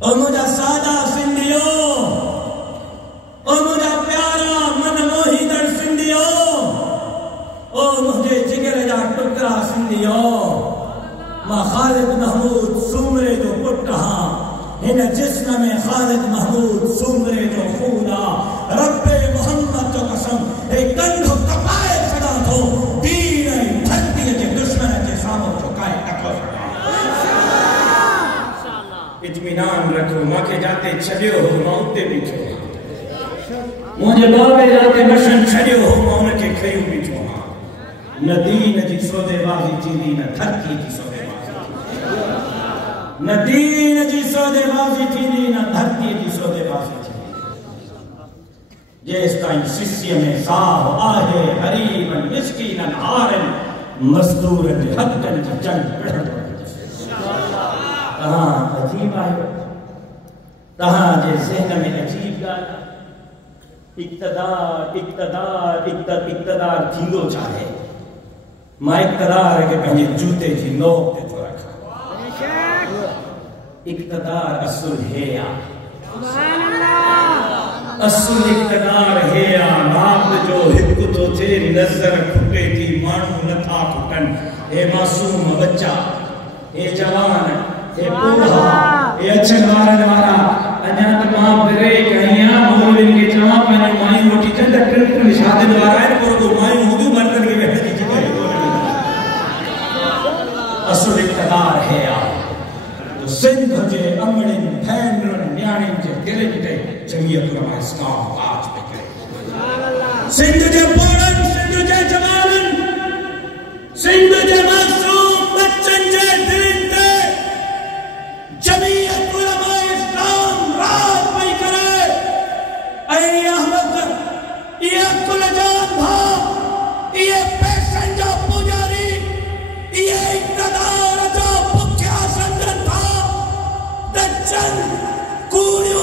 او مجھا سادہ سندھیو، او مجھا پیارا من موہی در سندھیو، او مجھے جگر جا ٹکرا سندھیو، ماں خالد محمود سومرے جو پٹ ہاں، ہن جسم میں خالد محمود سومرے جو خونا، رب محمد جو قسم اے کندھو کپائے سڑا تھو، دین ای دھرتی کے دشمن کے سامنے چکائے نکو سڑا۔ اطمینان رکھو، ماں کے جاتے چھڑیو ہو، ماں اتے بیٹھو، مجھے بابے جاتے مشن چھڑیو ہو، ماں ان کے کھیو بیٹھو، نہ دین جی سودے بازی تھی، نہ دھرتی جی سودے نہ دین جی سودے بازی تھی، نہ دھرتی جی سودے بازی تھی، جیس تائیں سسی میں صاحب آہے حریبن مسکینن آرن مزدورن حقن کی جنگ پڑھن۔ تہاں عجیب آئے، تہاں جے ذہن میں عجیب گانا، اقتدار تھیندو چاہے، ماں اقتدار کے پہلے جوتے جی نوک تے تو رکھا، اقتدار اصل ہے یا اصل اقتدار ہے یا ناب جو ہک تو تھے نظر کھٹے تھی مانو نہ تھا کھٹن، اے معصوم بچہ، اے جوان، اے بوڑھا، اے اچھے بارن وارا، انیا تمام برے کہیاں مولوین کے جواب میں مائیں روٹی چند ٹرن شادی دوارا ہے پر وہ مائیں ہودو برتن کے بیٹھے کی چکے اصل اقتدار ہے یا تو سندھ جے امڑن بھینرن نیاڑن جے دلن تے جمعیت علماء اسلام آج پہ کرے، سندھ جے بوڑن، سندھ جے جوانن، سندھ جے معصوم بچن جے دلن تے جمعیت علماء اسلام راج پہ کرے۔ اے احمد یہ کل جان بھا، یہ پیشن جا پوجاری، یہ اقتدار جا پکیا سندن تھا، دچن کوڑی